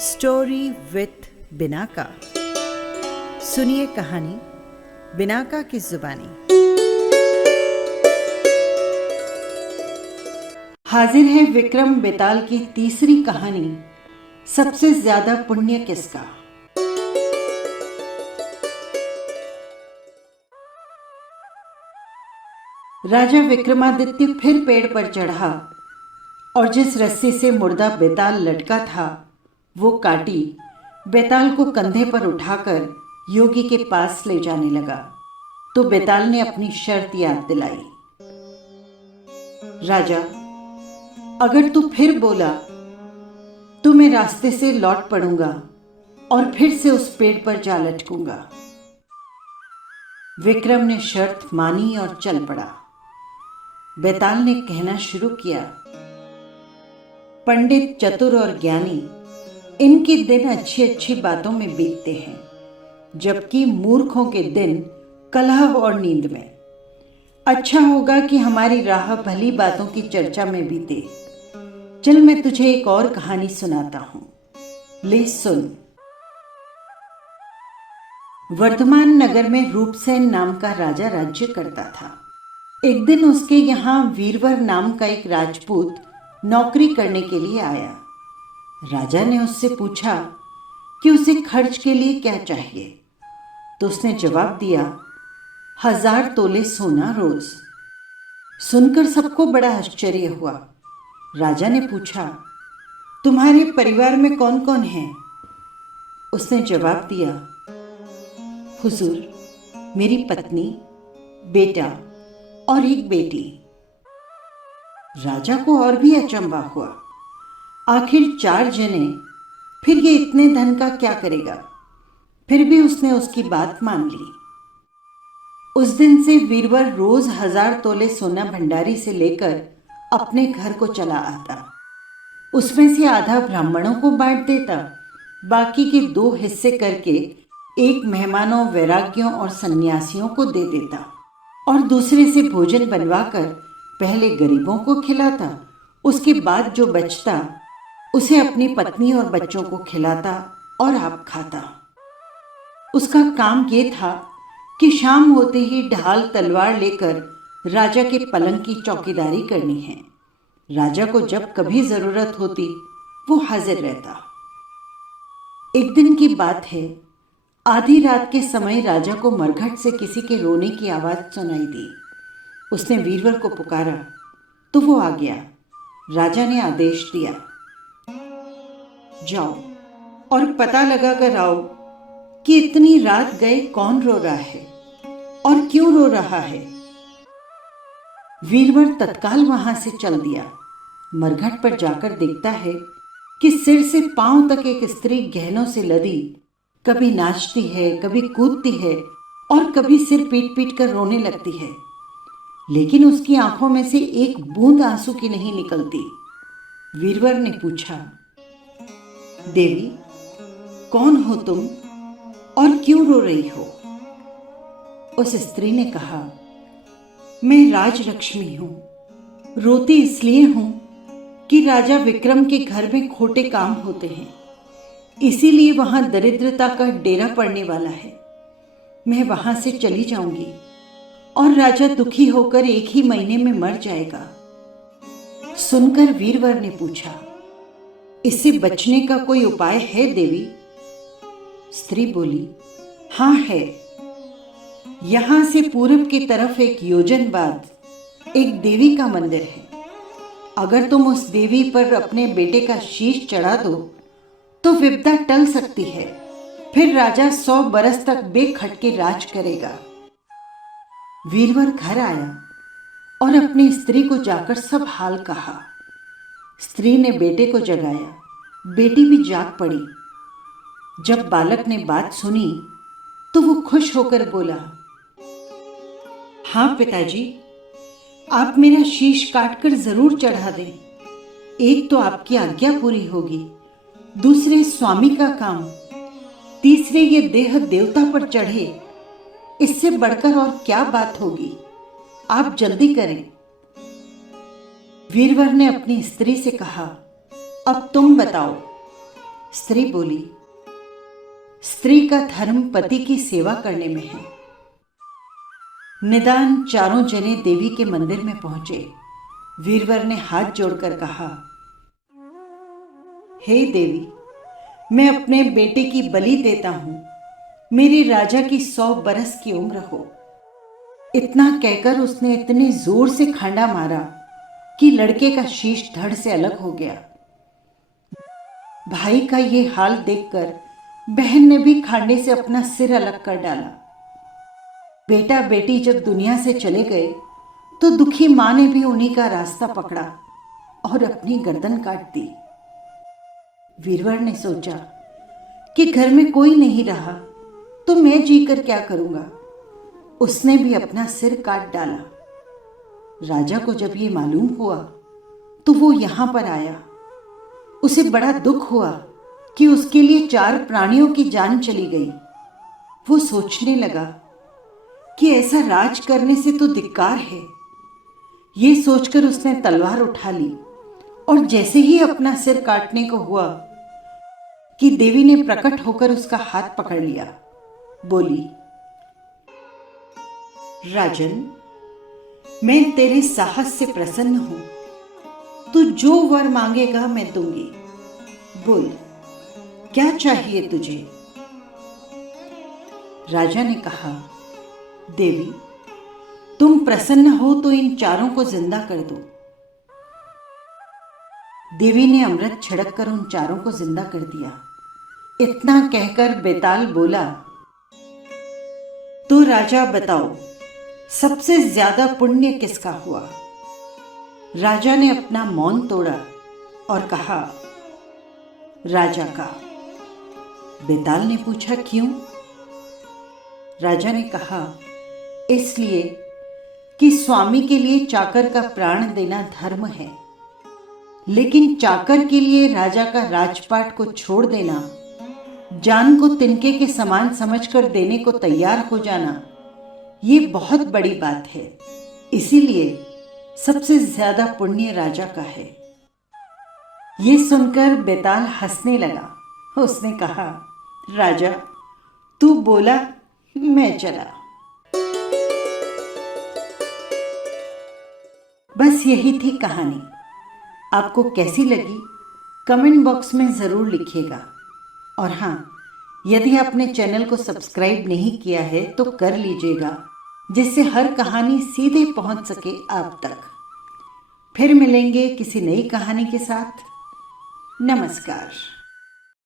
Story with Binaca. सुनिए कहानी Binaca की जुबानी। हाजिर है विक्रम बेताल की तीसरी कहानी, सबसे ज्यादा पुण्य किसका। राजा विक्रमादित्य फिर पेड़ पर चढ़ा और जिस रस्सी से मुर्दा बेताल लटका था वो काटी बेताल को कंधे पर उठाकर योगी के पास ले जाने लगा। तो बेताल ने अपनी शर्त याद दिलाई। राजा, अगर तू फिर बोला तो मैं रास्ते से लौट पड़ूंगा और फिर से उस पेड़ पर जा लटकूंगा। विक्रम ने शर्त मानी और चल पड़ा। बेताल ने कहना शुरू किया, पंडित, चतुर और ज्ञानी, इनके दिन अच्छी अच्छी बातों में बीतते हैं, जबकि मूर्खों के दिन कलह और नींद में। अच्छा होगा कि हमारी राह भली बातों की चर्चा में बीते। चल मैं तुझे एक और कहानी सुनाता हूं, ले सुन। वर्धमान नगर में रूपसेन नाम का राजा राज्य करता था। एक दिन उसके यहाँ वीरवर नाम का एक राजपूत नौकरी करने के लिए आया। राजा ने उससे पूछा कि उसे खर्च के लिए क्या चाहिए, तो उसने जवाब दिया, 1000 तोले सोना रोज। सुनकर सबको बड़ा आश्चर्य हुआ। राजा ने पूछा, तुम्हारे परिवार में कौन कौन है? उसने जवाब दिया, हुजूर, मेरी पत्नी, बेटा और एक बेटी। राजा को और भी अचंभा हुआ। आखिर 4 जने, फिर ये इतने धन का क्या करेगा? फिर भी उसने उसकी बात मान ली। उस दिन से वीरवर रोज 1000 तोले सोना भंडारी से लेकर अपने घर को चला आता। उसमें से आधा ब्राह्मणों को बांट देता, बाकी के 2 हिस्से करके एक मेहमानों, वैराग्यों और सन्यासियों को दे देता और दूसरे से भोजन बनवाकर पहले गरीबों को खिलाता। उसके बाद जो बचता उसे अपनी पत्नी और बच्चों को खिलाता और आप खाता। उसका काम ये था कि शाम होते ही ढाल तलवार लेकर राजा के पलंग की चौकीदारी करनी है। राजा को जब कभी जरूरत होती वो हाजिर रहता। एक दिन की बात है, आधी रात के समय राजा को मरघट से किसी के रोने की आवाज सुनाई दी। उसने वीरवर को पुकारा तो वो आ गया। राजा ने आदेश दिया, जाओ और पता लगा कर आओ कि इतनी रात गए कौन रो रहा है और क्यों रो रहा है। वीरवर तत्काल वहां से चल दिया। मरघट पर जाकर देखता है कि सिर से पांव तक एक स्त्री गहनों से लदी कभी नाचती है, कभी कूदती है और कभी सिर पीट पीट कर रोने लगती है, लेकिन उसकी आंखों में से एक बूंद आंसू की नहीं निकलती। वीरवर ने पूछा, देवी, कौन हो तुम और क्यों रो रही हो? उस स्त्री ने कहा, मैं राजलक्ष्मी हूं। रोती इसलिए हूं कि राजा विक्रम के घर में खोटे काम होते हैं, इसीलिए वहां दरिद्रता का डेरा पड़ने वाला है। मैं वहां से चली जाऊंगी और राजा दुखी होकर 1 ही महीने में मर जाएगा। सुनकर वीरवर ने पूछा, इससे बचने का कोई उपाय है देवी? स्त्री बोली, हां है। यहां से पूरब की तरफ 1 योजन बाद एक देवी का मंदिर है। अगर तुम उस देवी पर अपने बेटे का शीश चढ़ा दो तो विपदा टल सकती है। फिर राजा 100 बरस तक बेखटके राज करेगा। वीरवर घर आया और अपनी स्त्री को जाकर सब हाल कहा। स्त्री ने बेटे को जगाया, बेटी भी जाग पड़ी। जब बालक ने बात सुनी तो वो खुश होकर बोला, हाँ पिताजी, आप मेरा शीश काटकर जरूर चढ़ा दें। एक तो आपकी आज्ञा पूरी होगी, दूसरे स्वामी का काम, तीसरे ये देह देवता पर चढ़े। इससे बढ़कर और क्या बात होगी? आप जल्दी करें। वीरवर ने अपनी स्त्री से कहा, अब तुम बताओ, स्त्री बोली, स्त्री का धर्म पति की सेवा करने में है। निदान चारों जने देवी के मंदिर में पहुंचे। वीरवर ने हाथ जोड़कर कहा, हे देवी, मैं अपने बेटे की बलि देता हूं, मेरे राजा की 100 बरस की उम्र हो। इतना कहकर उसने इतने जोर से खंडा मारा कि लड़के का शीश धड़ से अलग हो गया। भाई का ये हाल देखकर बहन ने भी खांडे से अपना सिर अलग कर डाला। बेटा बेटी जब दुनिया से चले गए तो दुखी मां ने भी उन्हीं का रास्ता पकड़ा और अपनी गर्दन काट दी। वीरवर ने सोचा कि घर में कोई नहीं रहा तो मैं जीकर क्या करूंगा। उसने भी अपना सिर काट डाला। राजा को जब ये मालूम हुआ तो वो यहां पर आया। उसे बड़ा दुख हुआ कि उसके लिए 4 प्राणियों की जान चली गई। वो सोचने लगा कि ऐसा राज करने से तो धिक्कार है। ये सोचकर उसने तलवार उठा ली और जैसे ही अपना सिर काटने को हुआ कि देवी ने प्रकट होकर उसका हाथ पकड़ लिया। बोली, राजन, मैं तेरे साहस से प्रसन्न हूं। तू जो वर मांगेगा मैं दूंगी। बोल, क्या चाहिए तुझे? राजा ने कहा, देवी, तुम प्रसन्न हो तो इन 4 को जिंदा कर दो। देवी ने अमृत छिड़क कर उन 4 को जिंदा कर दिया। इतना कहकर बेताल बोला, तो राजा बताओ, सबसे ज्यादा पुण्य किसका हुआ? राजा ने अपना मौन तोड़ा और कहा, राजा का। बेताल ने पूछा, क्यों? राजा ने कहा, इसलिए कि स्वामी के लिए चाकर का प्राण देना धर्म है, लेकिन चाकर के लिए राजा का राजपाट को छोड़ देना, जान को तिनके के समान समझकर देने को तैयार हो जाना, ये बहुत बड़ी बात है। इसीलिए सबसे ज्यादा पुण्य राजा का है। ये सुनकर बेताल हंसने लगा। उसने कहा, राजा, तू बोला, मैं चला। बस यही थी कहानी। आपको कैसी लगी कमेंट बॉक्स में ज़रूर लिखिएगा। और हाँ, यदि आपने चैनल को सब्सक्राइब नहीं किया है तो कर लीजिएगा, जिससे हर कहानी सीधे पहुंच सके आप तक। फिर मिलेंगे किसी नई कहानी के साथ। नमस्कार।